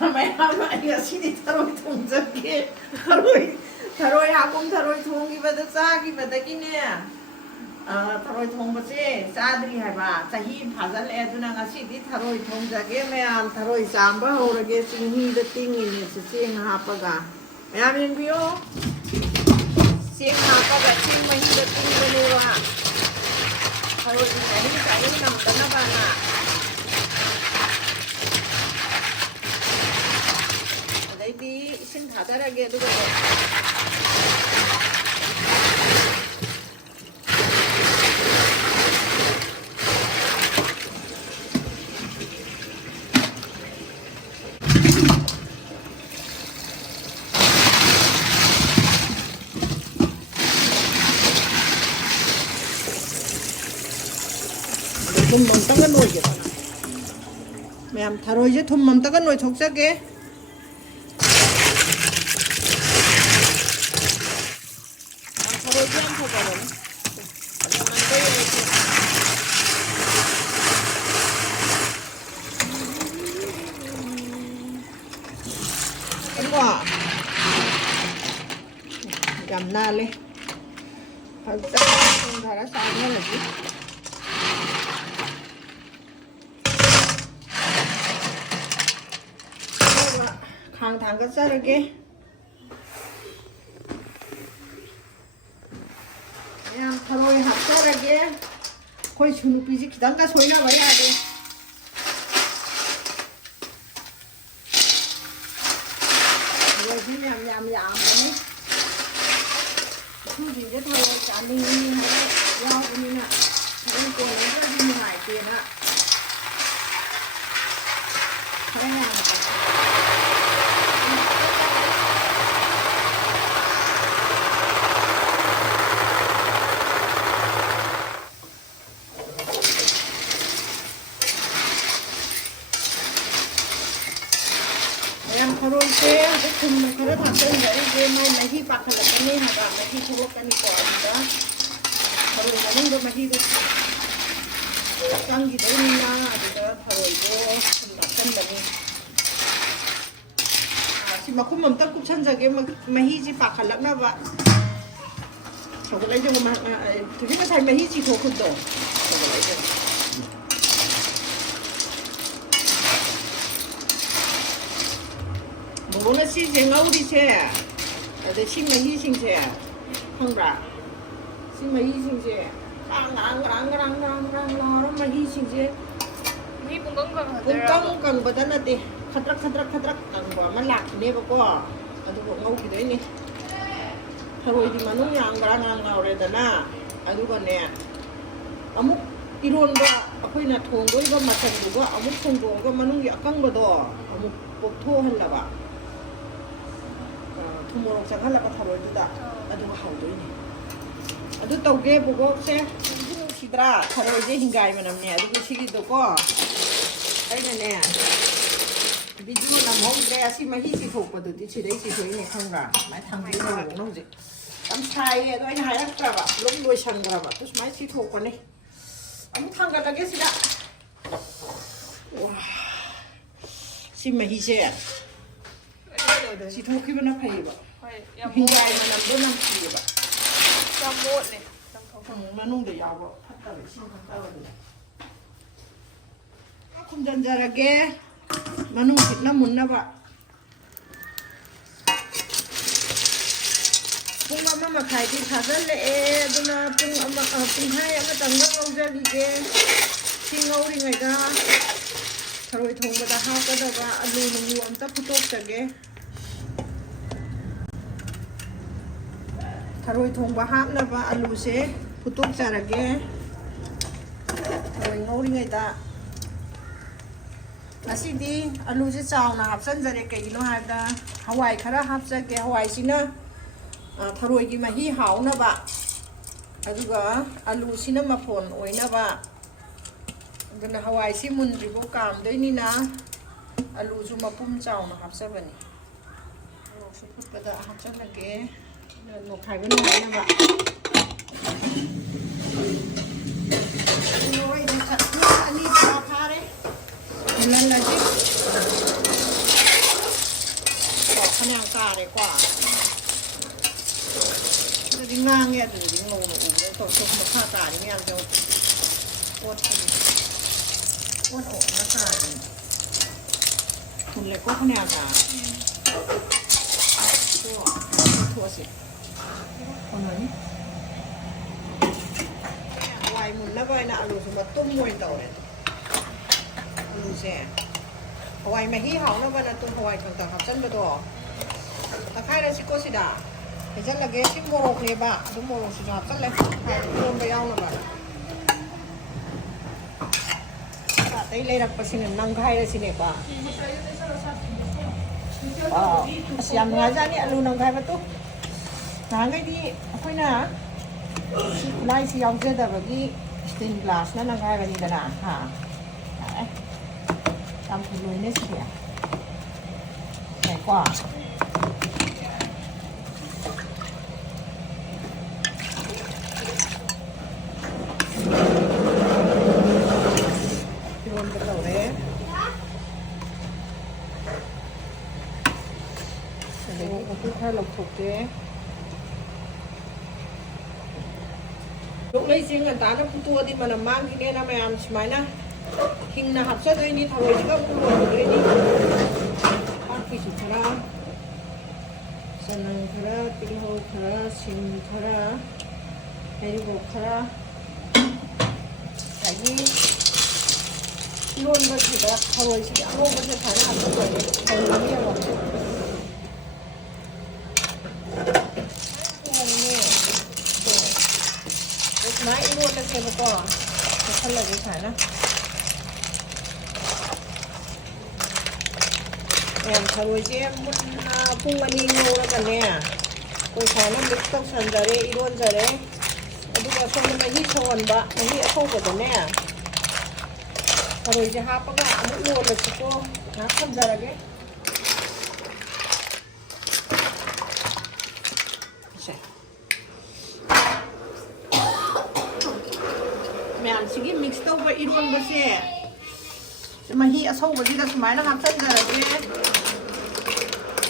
ꯃꯌꯥꯝꯅ ꯑꯩ ꯉꯁꯤꯗꯤ ꯊꯔꯣꯏ ꯊꯣꯡꯖꯒꯦ ꯊꯔꯣꯏ ꯍꯥꯀꯨꯝ ꯊꯔꯣꯏ ꯊꯣꯡꯈꯤꯕꯗ ꯆꯥꯈꯤꯕꯗꯒꯤꯅꯦ ꯊꯔꯣꯏ ꯊꯣꯡꯕꯁꯦ ꯆꯥꯗ꯭ꯔꯤ ꯍꯥꯏꯕ ꯆꯍꯤ ꯐꯥꯖꯤꯜꯂꯛꯑꯦ ꯑꯗꯨꯅ ꯉꯁꯤꯗꯤ ꯊꯔꯣꯏ ꯊꯣꯡꯖꯒꯦ ꯃꯌꯥꯝ ꯊꯔꯣꯏ ꯆꯥꯝꯕ ꯍꯧꯔꯒꯦ ꯆꯤꯡꯍꯤꯗ ꯇꯤꯡꯉꯤꯅꯦ ꯆꯦꯡ ꯍꯥꯞꯄꯒ ꯃꯌꯥꯝ ꯌꯦꯡꯕꯤꯌꯣ ꯆꯦꯡ ꯍꯥꯞꯄꯒ ꯆꯦꯡ ꯃꯍꯤꯗ ꯇꯤꯡꯕꯅꯦꯕ ꯊꯔꯣꯏꯒꯤ ꯃꯍꯤ ꯆꯥꯅꯤꯡ ꯉꯝꯗꯅꯕꯅ ꯑꯗꯩꯗꯤ 이sim ꯊꯥꯗꯔꯒꯦ ꯑꯗꯨꯒ ꯊꯨꯝ ꯑꯝꯇꯪꯒ ꯅꯣꯏꯒꯦꯗꯅ ꯃꯌꯥꯝ ꯊꯔꯣꯏꯁꯦ ꯊꯨꯝ ꯑꯝꯇꯒ ꯅꯣꯏꯊꯣꯛꯆꯒꯦꯊꯔꯣꯏꯁꯦ ꯌꯥꯝ ꯐꯖꯕꯅꯦ ꯌꯥꯝ ꯅꯥꯜꯂꯦ ꯐꯖꯅ ꯊꯣꯡꯊꯔ ꯆꯥꯝꯍꯜꯂꯁꯤ ꯈꯥꯡ ꯊꯥꯡꯒꯠꯆꯔꯒꯦ ꯃꯌꯥꯝ ꯊꯔꯣꯏ ꯍꯥꯞꯆꯔꯒꯦ ꯑꯩꯈꯣꯏ ꯁꯨ ꯅꯨꯄꯤꯁꯤ ꯈꯤꯇꯪꯒ ꯁꯣꯏꯅꯕ ꯌꯥꯗꯦ ꯊꯔꯣꯏꯁꯤ ꯌꯥꯝ ꯌꯥꯝꯕꯅꯤ ꯏꯁꯨꯁꯤꯡꯁꯦ ꯊꯔꯣꯏ ꯆꯥꯅꯤꯡꯉꯤ ꯍꯥꯏꯕ ꯌꯥꯎꯕꯅꯤꯅ ꯑꯗꯨꯝ ꯀꯣꯟꯅꯗ꯭ꯔꯗꯤ ꯅꯨꯡꯉꯥꯏꯇꯦꯅ ꯈꯔ ꯌꯥꯝ ꯊꯔꯣꯏꯁꯦ ꯍꯧꯖꯤꯛ ꯊꯨꯝ ꯈꯔ ꯊꯥꯛꯆꯟꯖꯔꯤꯁꯦ ꯃꯥꯏ ꯃꯍꯤ ꯄꯥꯈꯠꯂꯛꯀꯅꯤ ꯍꯥꯏꯕ ꯃꯍꯤ ꯊꯣꯛꯂꯛꯀꯅꯤꯀꯣ ꯑꯗꯨꯗ ꯊꯔꯣꯏ ꯃꯅꯨꯡꯗ ꯃꯍꯤꯗꯣ ꯆꯪꯈꯤꯗꯣꯏꯅꯤꯅ ꯑꯗꯨꯗ ꯊꯔꯣꯏꯗꯣ ꯊꯨꯝ ꯊꯥꯛꯆꯟꯕꯅꯤ ꯁꯤ ꯃꯈꯨꯝ ꯑꯝꯇ ꯀꯨꯞꯁꯟꯖꯒꯦ ꯃꯍꯤꯁꯤ ꯄꯥꯈꯠꯂꯛꯅꯕ ꯁꯧꯒꯠꯂꯛꯏꯁꯦ ꯍꯧꯖꯤꯛ ꯉꯁꯥꯏ ꯃꯍꯤ ꯆꯤꯊꯣꯛꯈꯤꯕꯗꯣ ꯁꯧꯒꯠꯂꯛꯏꯁꯦ ꯕꯣꯕꯣꯅ ꯁꯤꯁꯦ ꯉꯧꯔꯤꯁꯦ ꯑꯗꯩ ꯁꯤ ꯃꯍꯤꯁꯤꯡꯁꯦ ꯈꯪꯕ꯭ꯔꯥ ꯁꯤ ꯃꯍꯤꯁꯤꯡꯁꯦ ꯉꯥꯡ ꯃꯍꯤꯁꯤꯡꯁꯦ ꯃꯍꯤ ꯄꯨꯡꯀꯪ ꯀꯪꯕꯗ ꯅꯠꯇꯦ ꯈꯗ꯭ꯔꯛ ꯀꯪꯕ ꯑꯃ ꯂꯥꯛꯈꯤꯅꯦꯕꯀꯣ ꯑꯗꯨꯒ ꯉꯧꯈꯤꯗꯣꯏꯅꯦ ꯊꯔꯣꯏꯗꯤ ꯃꯅꯨꯡ ꯌꯥꯝ ꯉꯥꯡ ꯉꯥꯎꯔꯦꯗꯅ ꯑꯗꯨꯒꯅꯦ ꯑꯃꯨꯛ ꯏꯔꯣꯟꯕ ꯑꯩꯈꯣꯏꯅ ꯊꯣꯡꯗꯣꯏꯕ ꯃꯆꯜꯗꯨꯒ ꯑꯃꯨꯛ ꯊꯣꯡꯗꯣꯛꯑꯒ ꯃꯅꯨꯡꯒꯤ ꯑꯀꯪꯕꯗꯣ ꯑꯃꯨꯛ ꯄꯣꯞꯊꯣꯛꯍꯜꯂꯕ ꯊꯨꯝ ꯃꯣꯔꯣꯛ ꯆꯪꯍꯜꯂꯕ ꯊꯔꯣꯏꯗꯨꯗ ꯑꯗꯨꯒ ꯍꯧꯗꯣꯏꯅꯦ ꯑꯗꯨ ꯇꯧꯒꯦ ꯕꯣꯕꯣꯛꯁꯦ ꯅꯨꯡꯁꯤꯗ꯭ꯔꯥ ꯊꯔꯣꯏꯁꯦ ꯍꯤꯡꯒꯥꯏ ꯃꯅꯝꯅꯦ ꯑꯗꯨꯒ ꯁꯤꯒꯤꯗꯣꯀꯣ ꯑꯩꯅꯅꯦ ꯚꯤꯗꯤꯑꯣ ꯅꯝꯍꯧꯗ꯭ꯔꯦ ꯑꯁꯤ ꯃꯍꯤ ꯆꯤꯊꯣꯛꯄꯗꯨꯗꯤ ꯁꯤꯗꯩ ꯆꯤꯊꯣꯛꯏꯅꯦ ꯈꯪꯕ꯭ꯔꯥ ꯁꯨꯃꯥꯏꯅ ꯊꯥꯡꯕꯤꯅꯕꯅ ꯍꯧꯖꯤꯛ ꯌꯥꯝ ꯁꯥꯏꯌꯦ ꯑꯗꯣ ꯑꯩꯅ ꯍꯥꯏꯔꯛꯇ꯭ꯔꯕ ꯑꯗꯨꯝ ꯂꯣꯏꯁꯟꯈ꯭ꯔꯕ ꯑꯗꯨ ꯁꯨꯃꯥꯏꯅ ꯆꯤꯊꯣꯛꯄꯅꯦ ꯑꯃꯨꯛ ꯊꯥꯡꯒꯠꯂꯒꯦ ꯁꯤꯗ ꯁꯤ ꯃꯍꯤꯁꯦ ꯆꯤꯊꯣꯛꯈꯤꯕꯅ ꯐꯩꯌꯦꯕ ꯍꯤꯡꯒꯥꯏ ꯃꯅꯝꯗꯣ ꯅꯝꯊꯤꯌꯦꯕ ꯌꯥꯝ ꯃꯣꯠꯂꯦ ꯃꯅꯨꯡꯗ ꯌꯥꯎꯕ ꯐꯠꯇꯕ ꯏꯁꯤꯡ ꯐꯠꯇꯕꯗꯨꯅ ꯈꯨꯝꯖꯤꯟꯖꯔꯒꯦ ꯃꯅꯨꯡ ꯁꯤꯠꯅ ꯃꯨꯟꯅꯕ ꯄꯨꯡ 1 ꯃꯈꯥꯏꯗꯤ ꯐꯥꯖꯤꯜꯂꯛꯑꯦ ꯑꯗꯨꯅ ꯄꯨꯡꯈꯥꯏ ꯑꯃꯇꯪꯒ ꯉꯧꯖꯈꯤꯒꯦ ꯁꯤ ꯉꯧꯔꯤꯉꯩꯗ ꯊꯔꯣꯏ ꯊꯣꯡꯕꯗ ꯍꯥꯞꯀꯗꯕ ꯑꯂꯨ ꯅꯨꯡꯂꯨ ꯑꯝꯇ ꯐꯨꯠꯇꯣꯛꯆꯒꯦ ꯊꯔꯣꯏ ꯊꯣꯡꯕ ꯍꯥꯞꯅꯕ ꯑꯂꯨꯁꯦ ꯐꯨꯠꯇꯣꯛꯆꯔꯒꯦ ꯊꯔꯣꯏ ꯉꯧꯔꯤꯉꯩꯗ ꯉꯁꯤꯗꯤ ꯑꯂꯨꯁꯦ ꯆꯥꯎꯅ ꯍꯥꯞꯆꯟꯖꯔꯦ ꯀꯩꯒꯤꯅꯣ ꯍꯥꯏꯕꯗ ꯍꯋꯥꯏ ꯈꯔ ꯍꯥꯞꯆꯒꯦ ꯍꯋꯥꯏꯁꯤꯅ ꯊꯔꯣꯏꯒꯤ ꯃꯍꯤ ꯍꯥꯎꯅꯕ ꯑꯗꯨꯒ ꯑꯂꯨꯁꯤꯅ ꯃꯐꯣꯟ ꯑꯣꯏꯅꯕ ꯑꯗꯨꯅ ꯍꯋꯥꯏꯁꯤ ꯃꯨꯟꯗ꯭ꯔꯤꯐꯥꯎ ꯀꯥꯝꯗꯣꯏꯅꯤꯅ ꯑꯂꯨꯁꯨ ꯃꯄꯨꯝ ꯆꯥꯎꯅ ꯍꯥꯞꯆꯕꯅꯤ ꯃꯣꯔꯣꯛꯁꯨ ꯐꯨꯠꯄꯗ ꯍꯥꯞꯆꯜꯂꯒꯦ ꯅꯣꯛꯈꯥꯏꯕ ꯅꯨꯡꯉꯥꯏꯅꯕ ꯑꯅꯤ ꯐꯥꯔꯦ ꯃꯨꯜꯍꯜꯂꯁꯤ คะแนนกาเลยกว่าจะดิ้งล่างเนี่ยจะดิ้งลงอูเลยตัวชมมาฆ่ากาเนี่ยยังจะโคตรโอกนะกาคุณเลยก็คะแนนกาทั่วสิคนนั้นวายมุนนะวายนะอลูสมบัติตุ้มมวยต่อเนี่ยอลูเซ่วายมาฮี่เขานะวันนั้นตุ้มวายกันต่างกับฉันไปตัวตะไคร้แล้วสิโกสิดาแต่ฉันละเกสิโมโรเคบ้าตุ้มโมโรสิดาฉันเลยโดนไปเอาหน่อยบ้างแต่เลยรักประสิทธิ์นั่งไข่เลยสิเนี่ยบ้าsiam ngaja ni alu nang khai batu na ngai di akhoi na lai si yaw je da bagi stained glass na nang khai bani da na ha tam khu loi ne si ya kai kwa ron ba tau de cứ theo lục thuộc kế lúc lấy riêng người ta nó cũng tua đi mà làm mang thì nghe nó mày làm máy na hình là hạt sét đây đi thầu chứ không buồn được đây đi ăn phi sụp thara sanang thara tilho thara sim thara hei bo thara cái gì luôn bây giờ là thầu chỉ ăn luôn bây giờ phải làm được rồi thầu nhiều rồi máy luôn là xem một cỏ thật là cái phải đó em thầu chứ em muốn phun anh đi ngô là cần nè tôi phải nó bị tóc sần giờ đây luôn giờ đấy bây giờ không nó hít sồn bạ nó hít không của tôi nè thầu chứ hấp các bạn muốn luôn là chỉ cô hấp không giờ là cái mẹ chỉ mix tàu với iron bớt xe mà hi sâu bớt đi là máy nó hấp chân ra cái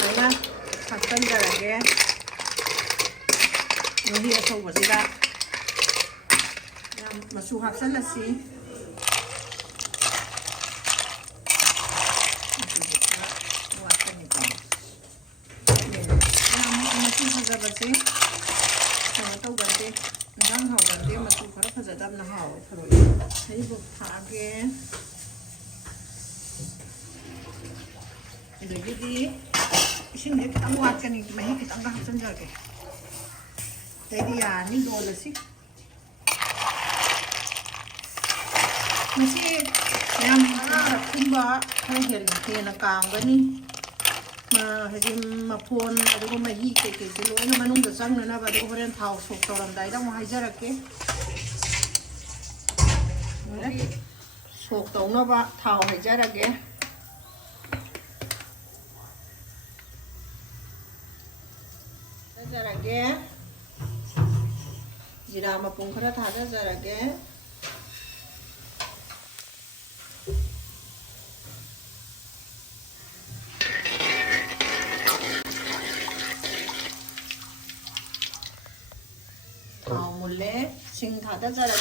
đấy nha hấp chân ra cái nó hi sâu bớt đi ra mà su hấp chân là gì đang hậu gần đây mà tụi nó phải giải đâm là hậu rồi thấy vực thả cái rồi đi xin để tăng quạt cái này mấy cái tăng đang chân rồi kìa đấy đi à những đồ là xí mà xí em không có hay hiện là càng cái ní mà hay mà phun ở đây có mấy cái lỗi nó mà nung được răng nữa và đây có bên thau sụp tàu làm đấy đâu mà hay ra là cái sụp tàu nó và thau hay ra là cái ra là cái gì nào mà phun khá thà ra là cái 몰래 지금 닫아 자라고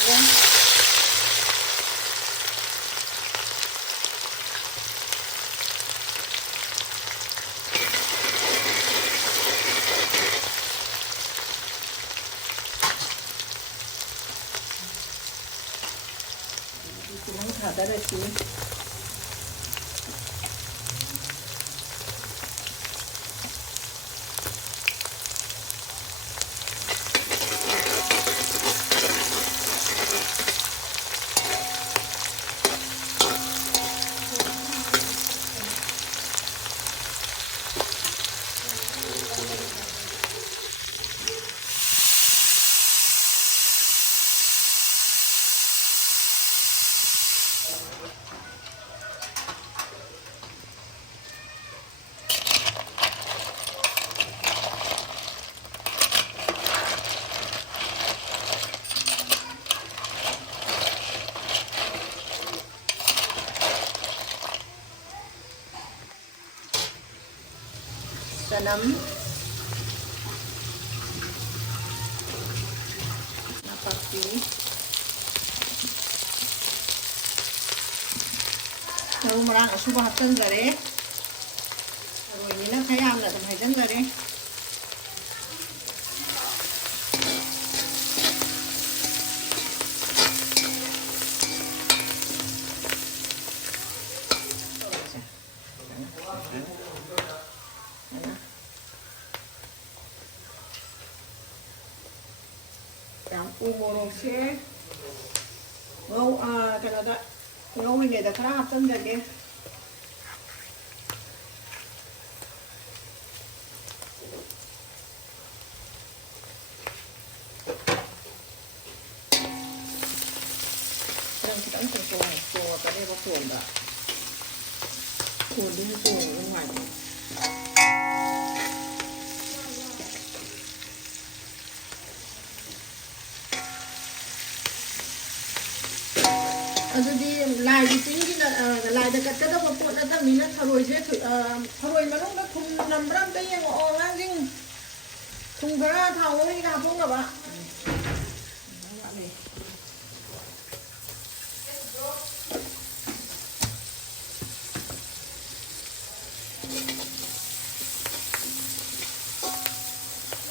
그냥 닫아라지 Sanam. Napakti. Naru marang asuba hatan jare. Naru ini na kayam na tam haijan jare. Umorokse ngau kanada ngau ini ada kerang hapsan jage kerang kita ini tuang tadi apa tuang dah tuang dulu tuang yang mana Jadi lai di sini lai dekat kita mapun ada minat tharoi je tharoi manung dah thum nambram tu yang orang jing thum gara thau ni dah pun apa?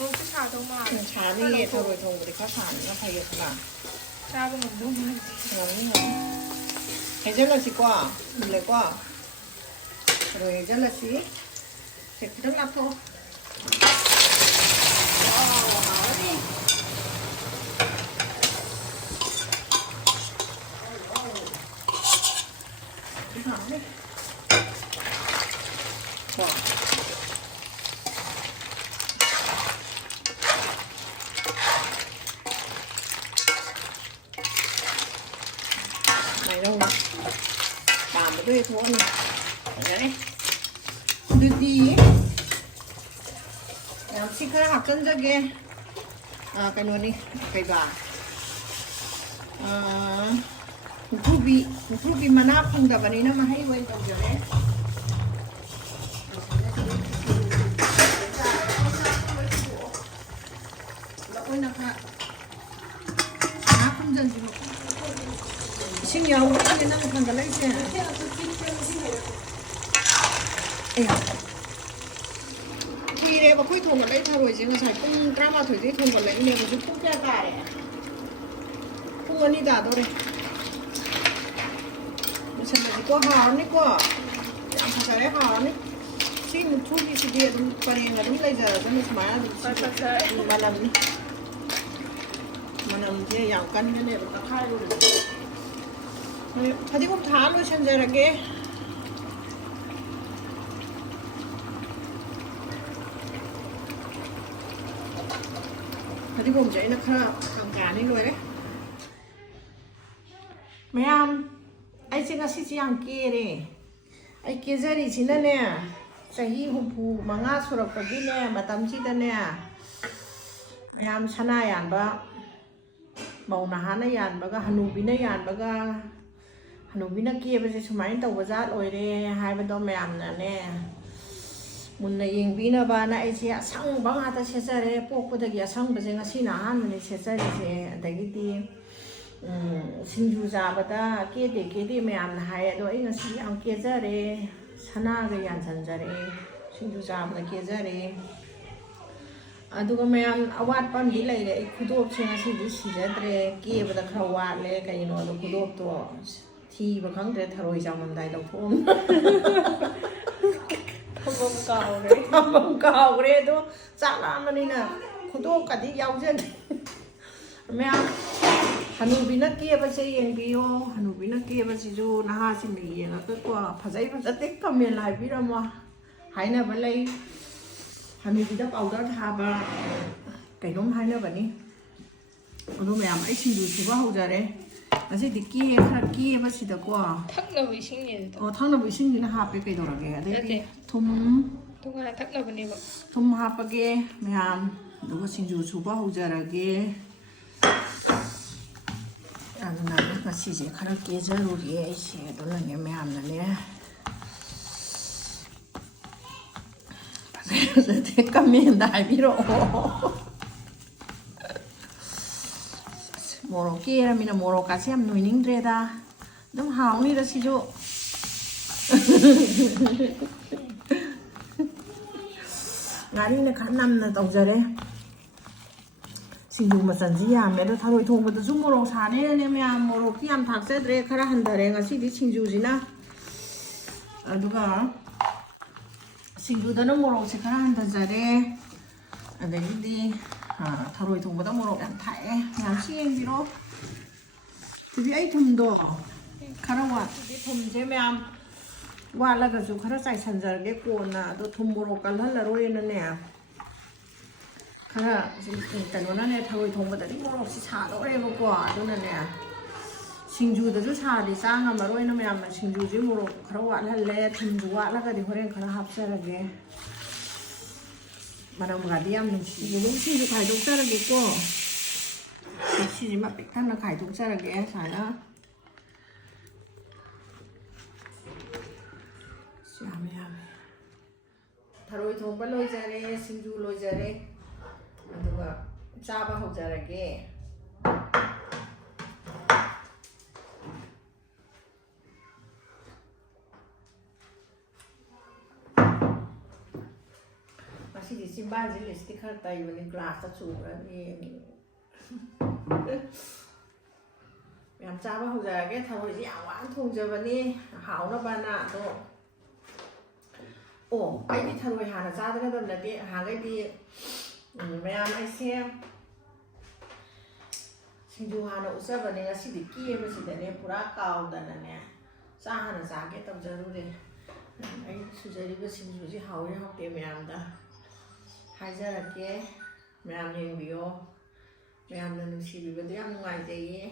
Oh, tu chả đâu mà. Chả ni tharoi thùng thì có chả nó phải được là. Chả bên mình đúng không? Ngon. Hay rất là xí quá, mình lấy quá. Rồi rất là xí. Thì rất là thôi. Wow, hảo đi. Hảo đi. Wow. Đâu mà làm một cái thôi đấy đưa đi làm xí cái học chân ra kia cái nồi đi cái bà một vị mà nắp không tập này nó mà hay quên tổng giờ đấy nó quên được hả nắp không dần gì xin nhau cái này nó còn cái lấy xe khi đây mà cuối thùng ở đây thôi rồi chứ phải cũng drama thổi thế thùng còn lấy này mà cũng ra tài không có đi cả đâu đây một lần này có hào đấy có làm sao đấy hào đấy xin một chút đi thì điện còn này là đúng bây giờ cho nên mà làm thế dạng cân cái này nó khai luôn Hadi kum thalo siyan jarage. Hadi kum jai na khara kangkani loy đấy. Mayam, ai singa si siang kere. Ai kezari sina ne. Sahi humpu manga surak pagi ne matam sita ne. Mayam sana yan ba. Mau nahana yan baga hanubi na yan baga. Hanubina kia bây giờ số máy tàu có giá rồi đây hai bên đó mềm nè nè muốn này yên bina ba này chị sang băng hạt sẽ ra đây bốc có được sang bây giờ ngay xin ăn mình sẽ ra đây đây cái gì Singju ra bắt ta kia để mềm hai đó anh xin ăn kia ra đây sana cái ăn san ra đây Singju ra bắt kia ra đây aduga mềm awat pa mi lại đây khu đô xem xin đi xin ra đây kia bắt ta khâu awat lấy cái nó đó khu đô to thì mà không thể Tharoi trong mình đây đâu phun thầm bông cầu đấy đó chắc là mà đi nè không tốt cả đi giàu chứ mẹ Hanubi nó kia bây giờ yên bio Hanubi nó kia bây giờ nó ha xin mì nó cứ qua phải giấy phải tích comment lại video mà hay là vẫn lấy Hanubi đắp áo đó thà ba cái nón hay là vậy ní nó mẹ ấy xin được thì quá hậu giờ đấy Masih dikit, kaki masih dah kuah. Thắc nào vệ sinh gì đó? Thắc nào vệ sinh gì nó hấp cái đồ ra cái, đấy thum. Thung là thắc nào bên này vậy? Thum hấp cái, mày ham, đồ cái Singju chupa hỗ trợ ra cái. Anh nói mà xí gì khá là kia giờ rồi cái gì, đó là nghe mày ham này nè. 대까면 날 밀어. 모로끼라미나 모로까지 함 노이닝드레다. 좀 하오니다 시죠. 나리는 간남나 떠자래. Singju macam yam, ada tharoi thong betul tu morok sana ni mah morok yam thak saya dre kara handare ngasi di singju zina. Aduga singju dah no morok sekara handar jare. Ada jadi tharoi thong betul morok yam thai, yam sieng biro. Tapi ay thom do kara wat, di thom je yam wat laga tu kara sai sanjar ke kona, do thom morok kalah laroi na ni. Karaแต่วันนั้นเนี่ยทารวยทงมาแต่ที่เราสิชาแล้วเองกว่าตรงนั้นเนี่ยชิงจูแต่จุชาดิสร้างมาด้วยนะแม่มาชิงจูจิมุโรคารวะแล้วแหละทิมจูวะแล้วก็ดิคนเองคาราฮับเซระเกมาดามกาดิยามนึงชิงจูชิงจูขายทุกเซระเกก็ชิงจูมาเป็กท่านมาขายทุกเซระเกสายนะยามทารวยทงไปลอยจาระชิงจูลอยจาระaduga chaba hojaraage masi di simbaji listi kharta ibani glass ta chura ni yam chaba hojaraage tharoi ji awan thongjabani hauna bana do oh ai di tharoi hana chadra dam na di hagai di Ma'am ai xem Singju hana usaba ne ngasi di ki ma si da ne pura kaw da na ne sa hana sa ke tam jaru de ai sujari ba singju ji hawi ha te ma'am da hajara ke ma'am yeng biyo ma'am na nusi bi ba yam ngai je ye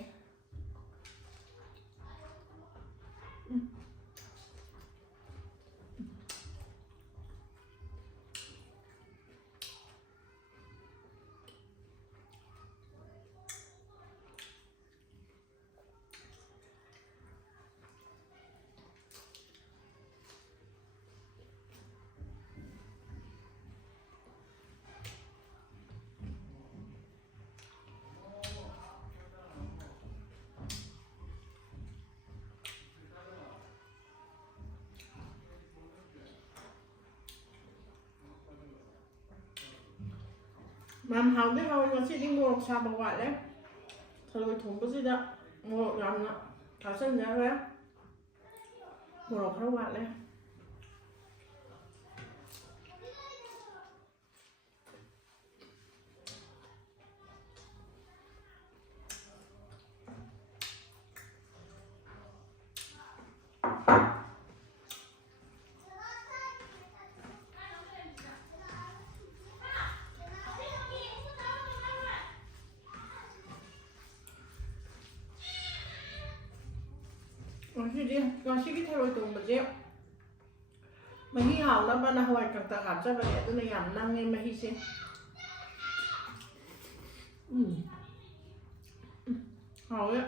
Mam hao cái thôi mà chị đi mua sao mà gọi đấy thôi thùng có gì đó mua làm nó thảo sinh ra đấy mua không gọi đấy Masih kita harus tunggu aja. Mahi hal lah mana hawai kang tak kerja bagi itu nih yang nang nih mahi sih. Hal ya.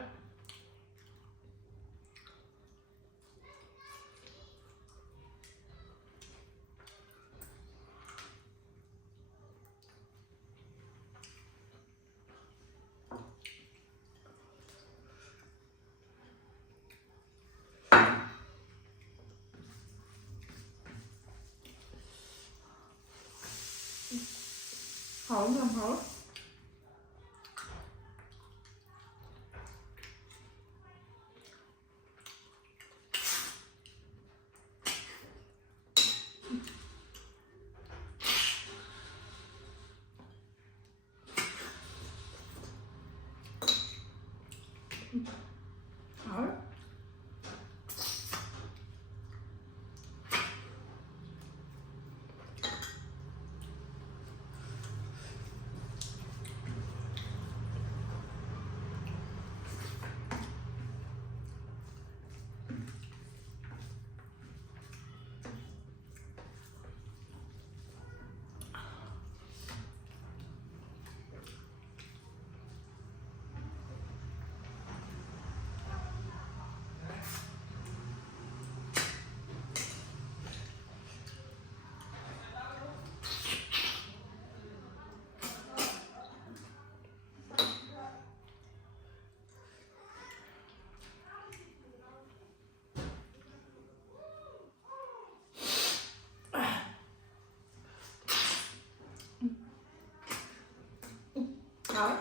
Hảo làm hảo hảo hảo đấy.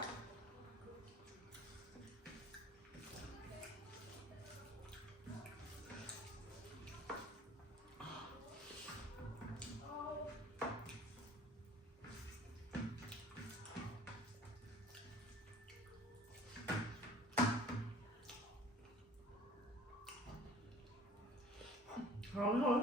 Ngon thôi.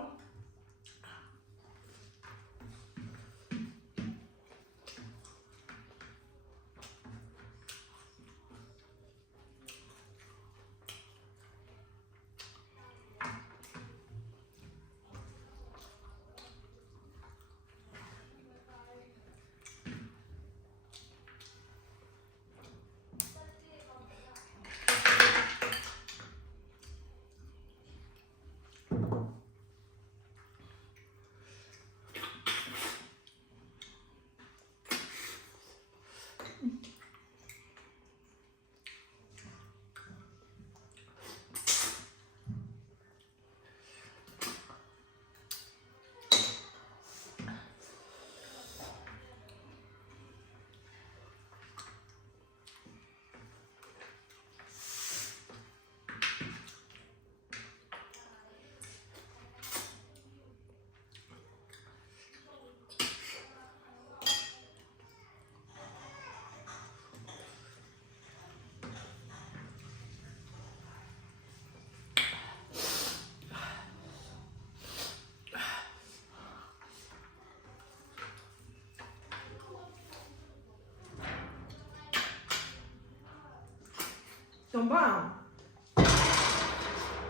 정말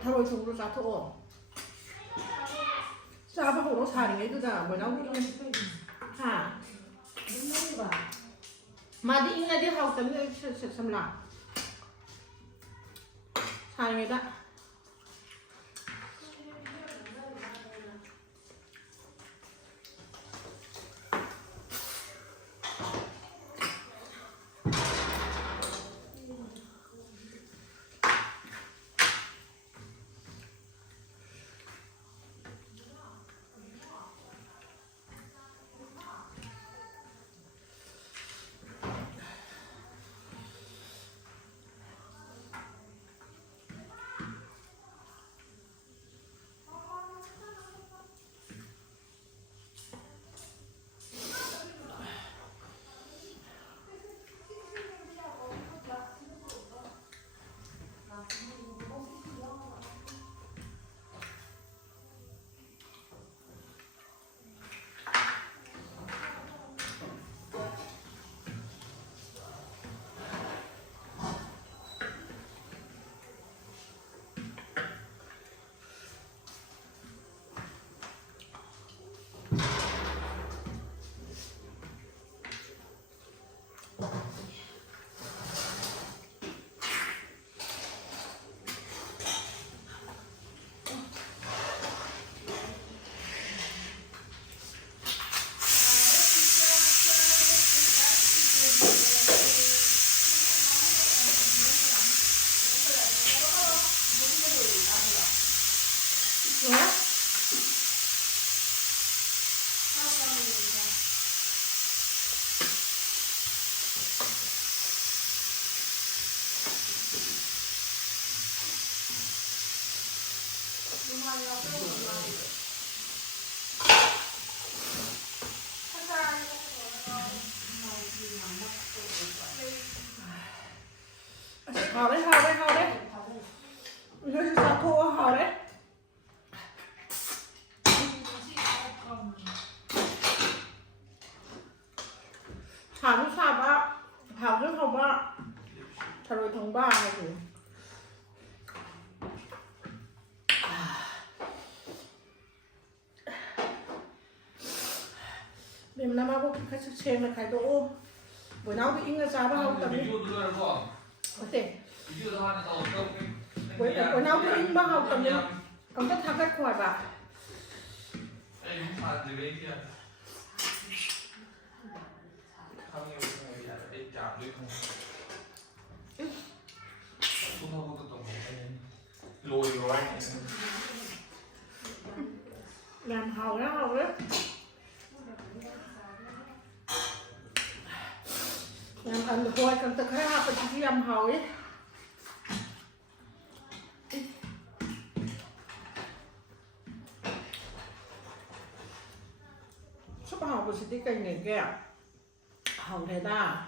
Tharoi Singju giá thô sao mà không nó xài đến cái giờ mới nấu hả mà đi ngay đi học tấm sẽ xâm lại xài người ta hào đấy nó giá thô hào đấy hào rất sạp á hào rất hồng á Tharoi tháng 3 này thì Mình làm áo có khách xem là khai đỗ buổi nào thì in ra giá bao tầm có thể buổi nào thì in bao tầm còn tất thang cách khỏi bà làm hầu đấy Yam ăn được thôi, cần tất cả phần chỉ yam hỏi. Sắp học của chị cái này kìa. Học này ta.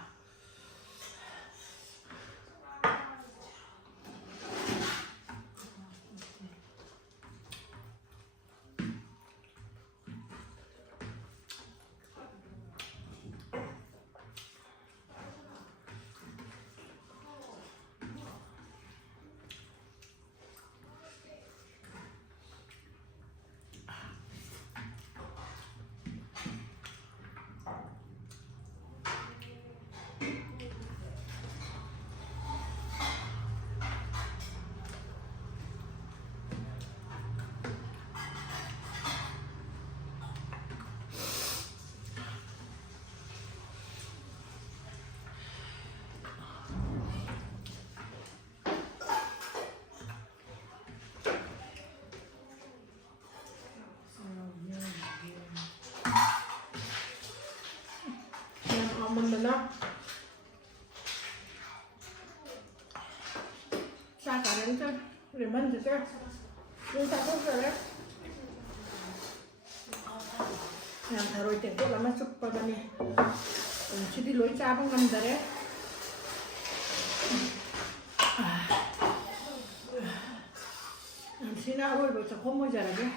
Mình nó xa cả đến chứ để mình chứ nhưng sao không rồi đấy làm thà rồi tiền tốt lắm mà chụp vào đây chỉ đi lối cha bằng năm giờ đấy làm xin nào rồi bây giờ không bao giờ là đấy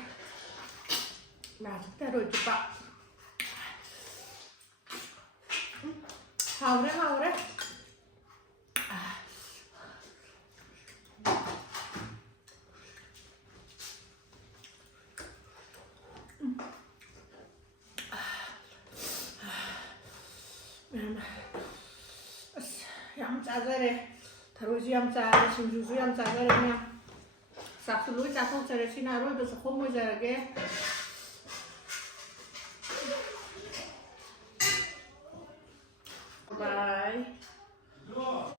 là chúng ta rồi chụp vào hầu đấy yam cha ra đây Tharoi yam cha Singju yam cha ra đây nha sắp từ lối cha không cha đây xin nào rồi bây giờ không bao giờ là cái bye.